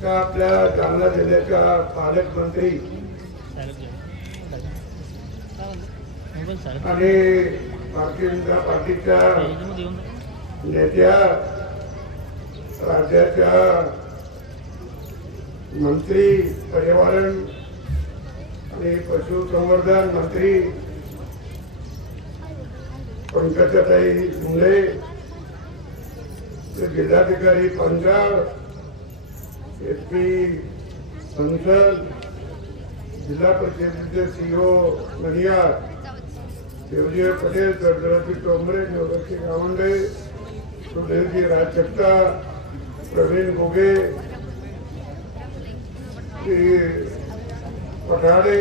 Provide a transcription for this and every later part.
त्या आपल्या जालना जिल्ह्याच्या पालकमंत्री आणि भारतीय जनता पार्टीच्या नेत्या, राज्याच्या मंत्री, पर्यावरण आणि पशुसंवर्धन मंत्री पंकजाताई मुंडे, जिल्हाधिकारी पंजाब, एसपी संसद, जिल्हा परिषदेचे सीओ नडियाद, देवजी पटेल, दर्दराजी टोंबरे, देवराजी गावंडे, सुधीरजी राजचक्ता, प्रवीण गोगे, पठाडे,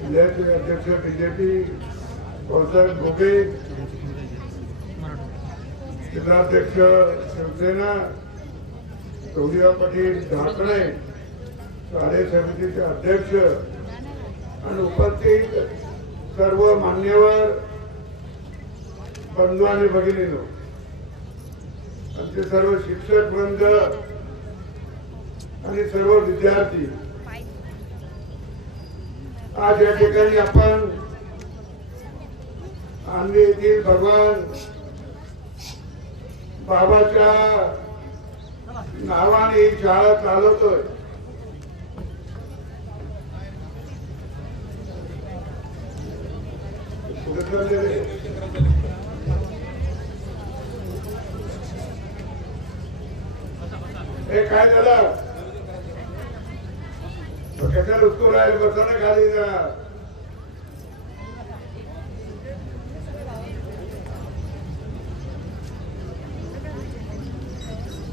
जिल्ह्याचे अध्यक्ष बीजेपी कौशल गोगे, जिल्हाध्यक्ष शिवसेना गौरीबा पाटील ढाकणे, कार्य समितीचे अध्यक्ष आणि उपस्थित सर्व मान्यवर बंधू आणि भगिनींनो, आमचे सर्व शिक्षक वृंद आणि सर्व विद्यार्थी, आज या ठिकाणी आपण आंबे येथील भगवान बाबाच्या नावाने शाळा चालवतोय. हे काय झालं? कशाला उत्तर राहील? बसा ना खाली जरा.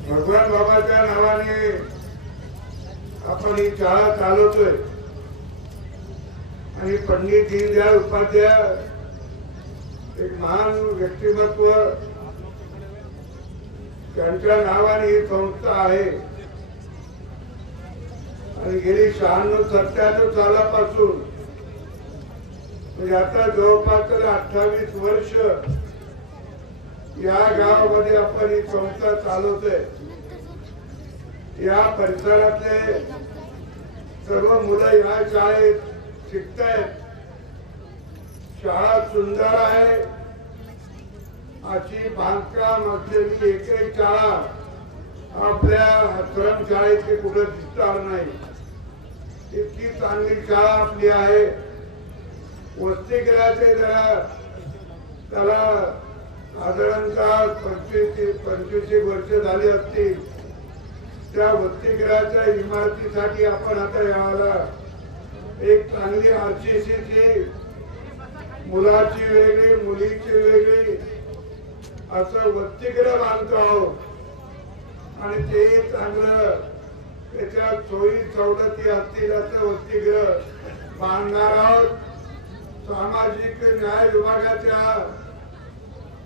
भगवान बाबाच्या नावाने आपण ही शाळा चालवतोय आणि पंडित दीनदयाळ उपाध्याय एक महान व्यक्तिमत्व, त्यांच्या नावाने ही संस्था आहे आणि गेली 96-97 सालापासून म्हणजे आता जवळपास 28 वर्ष या गावामध्ये आपण ही संस्था चालवतोय. या परिसरातले सर्व मुलं या शाळेत शिकतायत. शाळा सुंदर आहे, अशी बांधकाम असलेली एकही शाळा आपल्या आश्रम शाळेची कुठे दिसणार नाही. इतकी चांगली शाळा आपली आहे. वसतिगृहाचे जरा त्याला साधारणतः 25 वर्ष झाली असतील. त्या वसतिगृहाच्या इमारतीसाठी आपण आता याला एक चांगली RCCची, मुलाची वेगळी, मुलीची वेगळी असं वसतिगृह बांधतो आहोत आणि ते चांगलं त्याच्यात सोयी सवलती असतील असं वसतिगृह बांधणार आहोत. सामाजिक न्याय विभागाच्या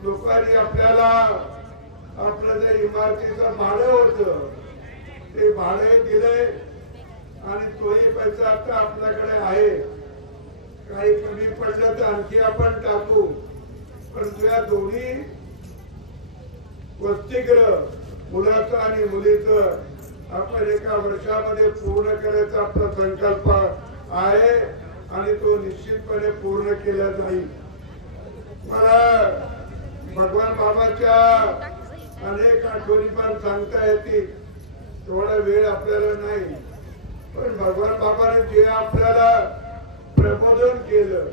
लोकांनी आपल्याला आपलं जे इमारतीचं भाडं होतं ते भाडे दिले आणि तोही पैसा आता आपल्याकडे आहे. काही कमी पडलं तर आणखी आपण टाकू. परंतु या दोन्ही वसतिगृह, मुलाचं आणि मुलीचं, आपण एका वर्षामध्ये पूर्ण करायचा आपला संकल्प आहे आणि तो निश्चितपणे पूर्ण केला जाईल. मला भगवान बाबाच्या अनेक आठवणी पण सांगता येतील, थोडा वेळ आपल्याला नाही. पण भगवान बाबाने जे आपल्याला प्रबोधन केलं,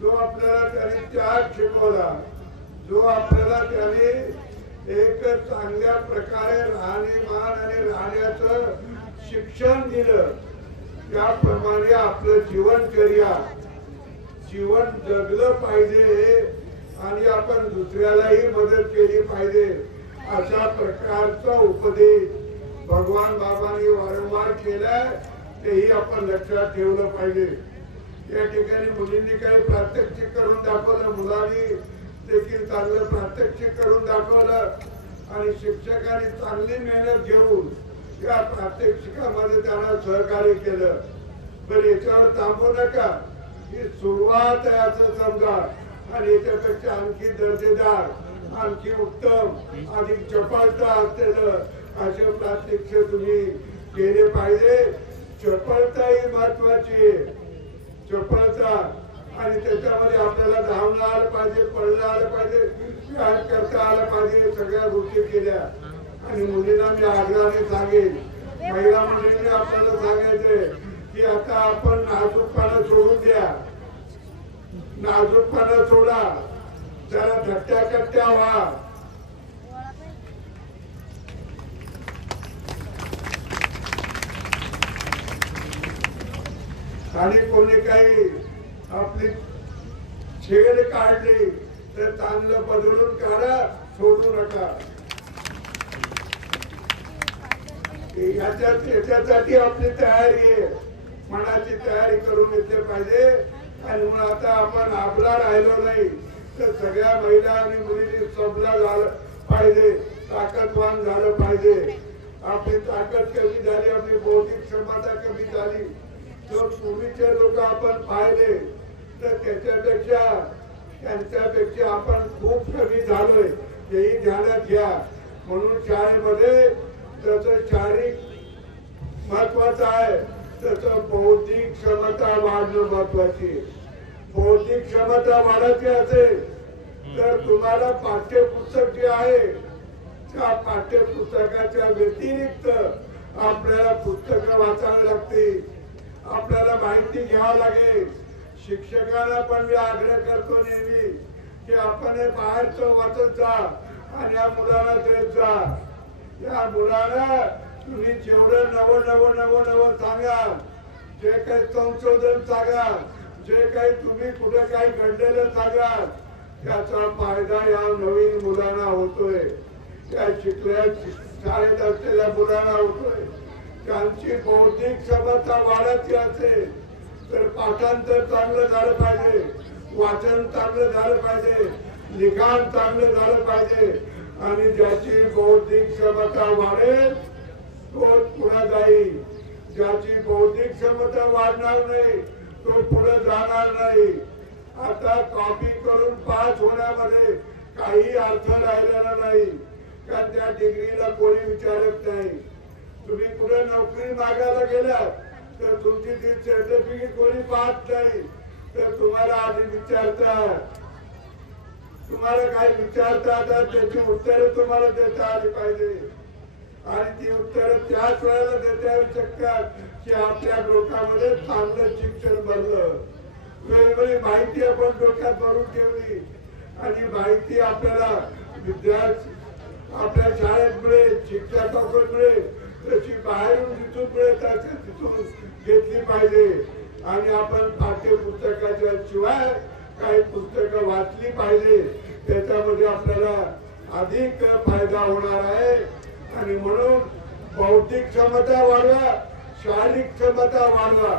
जो आपल्याला त्याने त्याग शिकवला, जो आपल्याला त्याने एक चांगल्या प्रकारे राहणीमान आणि राहण्याचं शिक्षण दिलं, त्याप्रमाणे आपलं जीवनचर्या, जीवन जगलं पाहिजे आणि आपण दुसऱ्यालाही मदत केली पाहिजे अशा प्रकारचा उपदेश भगवान बाबांनी वारंवार केलाय. तेही आपण लक्षात ठेवलं पाहिजे. या ठिकाणी मुलींनी काही प्रात्यक्षिक करून दाखवलं, मुलांनी देखील चांगलं प्रात्यक्षिक करून दाखवलं आणि शिक्षकांनी चांगली मेहनत घेऊन या प्रात्यक्षिकामध्ये त्यांना सहकार्य केलं. पण याच्यावर थांबू नका, ही सुरुवात आहे असं समजा आणि याच्यापेक्षा आणखी दर्जेदार, आणखी उत्तम, अधिक चपळता असलेलं असे प्रात्यक्षिक तुम्ही केले पाहिजे. चपळता ही महत्वाची आहे. चपळता आणि त्याच्यामध्ये आपल्याला धावणं आलं पाहिजे, पळणं आलं पाहिजे, व्यायाम करता आलं पाहिजे. सगळ्या गोष्टी केल्या. आणि मुलींना मी आग्रहाने सांगेन, महिला मुलींनी आपल्याला सांगायचंय की आता आपण नाजूकपणा सोडून द्या. नाजूकपणा सोडा, जरा धट्ट्या कट्ट्या व्हा. आणि कोणी काही आपली छेड काढली तर चांगलं बदलून काढा, सोडू नका. याच्यासाठी आपली तयारी आहे. मनाची तयारी करून घेतली पाहिजे. आणि म्हणून आता आपण आपला राहिलो नाही तर सगळ्या महिला आणि मुलींनी सबला झालं पाहिजे, ताकदवान झालं पाहिजे. आपली ताकद कमी झाली, आपली बौद्धिक क्षमता कमी झाली तर पूर्वीचे लोक आपण पाहिले तर त्यांच्यापेक्षा आपण खूप कमी झालोय, हेही ध्यानात घ्या. म्हणून शाळेमध्ये जसं शारीरिक महत्वाचं आहे तसं बौद्धिक क्षमता वाढणं महत्वाची आहे. बौद्धिक क्षमता वाढायची असेल तर तुम्हाला पाठ्यपुस्तक जे आहे त्या पाठ्यपुस्तकाच्या व्यतिरिक्त आपल्याला पुस्तकं वाचावी लागतील. आपल्याला माहिती घ्यावं लागेल. शिक्षकांना पण मी आग्रह करतो नेहमी की आपण बाहेरचं वाचत जा आणि या मुलाला देत जा. या मुलाला तुम्ही जेवढं नवं सांगा, जे काही संशोधन सांगा, जे काही तुम्ही कुठे काही घडलेलं सांगा, त्याचा फायदा या नवीन मुलांना होतोय. त्या शिकल्या शाळेत असलेल्या मुलांना होतोय. त्यांची बौद्धिक क्षमता वाढायची असेल तर पाठांतर चांगलं झालं पाहिजे, वाचन चांगलं झालं पाहिजे, लिखाण चांगलं झालं पाहिजे. आणि ज्याची बौद्धिक क्षमता वाढेल तोच पुढे जाईल. ज्याची बौद्धिक क्षमता वाढणार नाही तो पुढे जाणार नाही. आता कॉपी करून पास होण्यामध्ये काही अर्थ राहिलेला नाही, कारण त्या डिग्रीला कोणी विचारत नाही. तुम्ही पुढे नोकरी मागायला गेला तर तुमची ती सर्टिफिकेट कोणी पाहत नाही, तर तुम्हाला आधी विचारतात. तुम्हाला काय विचारतात त्याची उत्तरे तुम्हाला देता आली पाहिजे. आणि ती उत्तरं त्याच वेळेला देता येऊ शकतात की आपल्या डोक्यामध्ये चांगलं शिक्षण भरलं, वेगवेगळी माहिती आपण डोक्यात भरून ठेवली आणि माहिती आपल्याला विद्यार्थी आपल्या शाळेत मिळेल, शिक्षकाकडून मिळेल, तशी बाहेरून जिथून मिळेल तिथून घेतली पाहिजे. आणि आपण पाठ्यपुस्तकाच्या शिवाय काही पुस्तकं वाचली पाहिजे. त्याच्यामध्ये आपल्याला अधिक फायदा होणार आहे. आणि म्हणून बौद्धिक क्षमता वाढवा, शारीरिक क्षमता वाढवा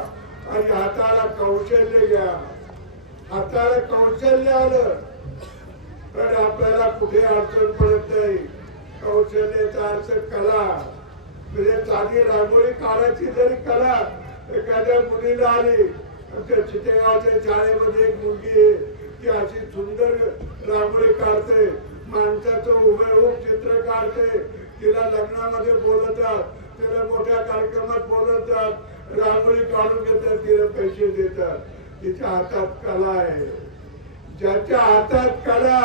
आणि हाताला कौशल्य घ्या. हाताला कौशल्य आलं तर आपल्याला कुठे अडचण पडत नाही. कौशल्याचा अर्थ कला, म्हणजे साधी रांगोळी काढायची जरी कला एखाद्या मुलीला आली. आमच्या चितेगावच्या शाळेमध्ये एक मुलगी आहे, ती अशी सुंदर रांगोळी काढते, माणसाचं हुबेहूब चित्र काढते. तिला लग्नामध्ये बोलवतात, तिला मोठ्या कार्यक्रमात बोलवतात, रांगोळी काढून घेतात, तिला पैसे देतात. तिच्या हातात कला आहे. ज्याच्या हातात कला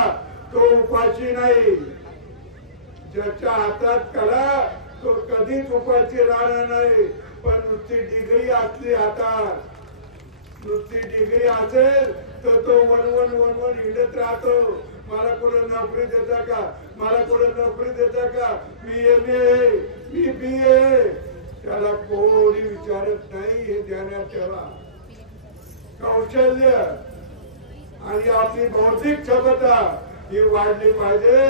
तो उपाशी नाही. ज्याच्या हातात कला तो कधीच उपाशी राहणार नाही. पण नुसती डिग्री असली हातात, नुसती डिग्री असेल तर तो वनवन हिंडत राहतो. मला कुठे नोकरी देता का, मला कुठे नोकरी देता का, मी MA, मी BA, त्याला कोणी विचारत नाही. हे ध्यानात ठेवा. कौशल्य आणि आपली बौद्धिक क्षमता ही वाढली पाहिजे.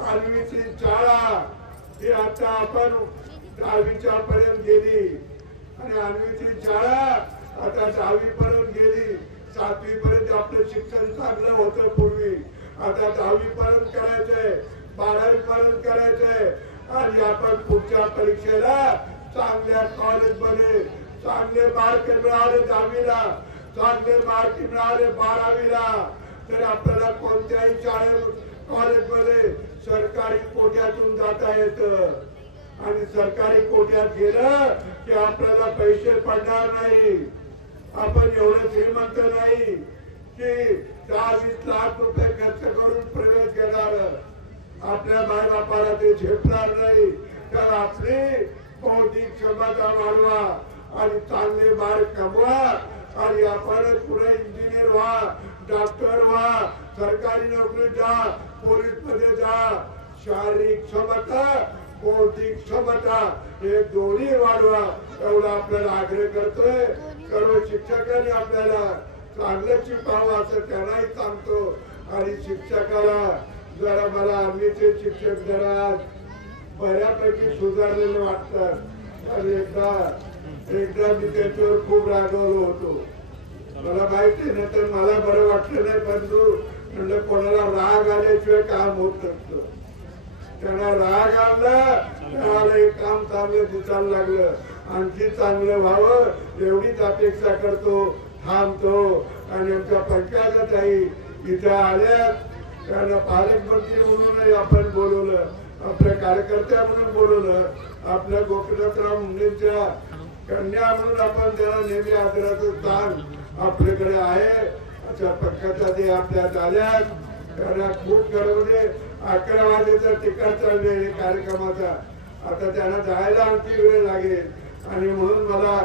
8वीची शाळा ही आता आपण 10वीच्या पर्यंत गेली आणि 8वीची शाळा आता 10वी पर्यंत गेली. 7वी पर्यंत आपलं शिक्षण चांगलं होतं पूर्वी. आता 10वी पर्यंत करायचंय, 12वी पर्यंत करायचंय. आणि आपण पुढच्या परीक्षेला चांगल्या कॉलेजमध्ये चांगले मार्क मिळाले 10वीला, चांगले मार्क मिळाले 12वीला तर आपल्याला कोणत्याही शाळेत कॉलेजमध्ये सरकारी कोट्यातून जाता येतं. आणि सरकारी कोट्यात गेलं की आपल्याला पैसे पडणार नाही. आपण एवढे श्रीमंत नाही की 40 लाख रुपये खर्च करून प्रवेश घेणार. आपल्या मायबापाला ते झेपणार नाही. तर आपली बौद्धिक क्षमता वाढवा आणि चांगले मार्क कमवा आणि आपण पुढे इंजिनियर व्हा, डॉक्टर व्हा, सरकारी नोकरी जा, पोलीस मध्ये जा. शारीरिक क्षमता, बौद्धिक क्षमता हे दोन्ही वाढवा एवढा आपल्याला आग्रह करतोय. सर्व शिक्षकांनी आपल्याला चांगलं शिकवावं असं त्यांनाही सांगतो. आणि शिक्षकाला जरा मला आर्मीचे शिक्षक जरा बऱ्यापैकी सुधारलेले वाटतात. आणि एकदा मी त्याच्यावर खूप रागवलो होतो. मला माहिती नाही तर मला बरं वाटलं नाही. परंतु म्हणलं कोणाला राग आल्याशिवाय काम होत नसतं. त्यांना राग आणला त्याला हे काम चांगलं दिसायला लागलं. आणखी चांगलं व्हावं एवढीच अपेक्षा करतो, थांबतो. आणि आमच्या पंचायतताई इथे आल्या, त्यांना पालकमंत्री म्हणूनही आपण बोलवलं, आपल्या कार्यकर्त्या म्हणून बोलवलं, आपल्या गोपीनाथराव मुंडेंच्या कन्या म्हणून आपण त्याला नेहमी आदराचं स्थान आपल्याकडे आहे. अशा पक्षाचा ते आपल्यात आल्यात. त्यांना खूप म्हणजे 11 वाजेचा तिकीट चालले कार्यक्रमाचा. आता त्यांना जायला आणखी वेळ लागेल आणि म्हणून मला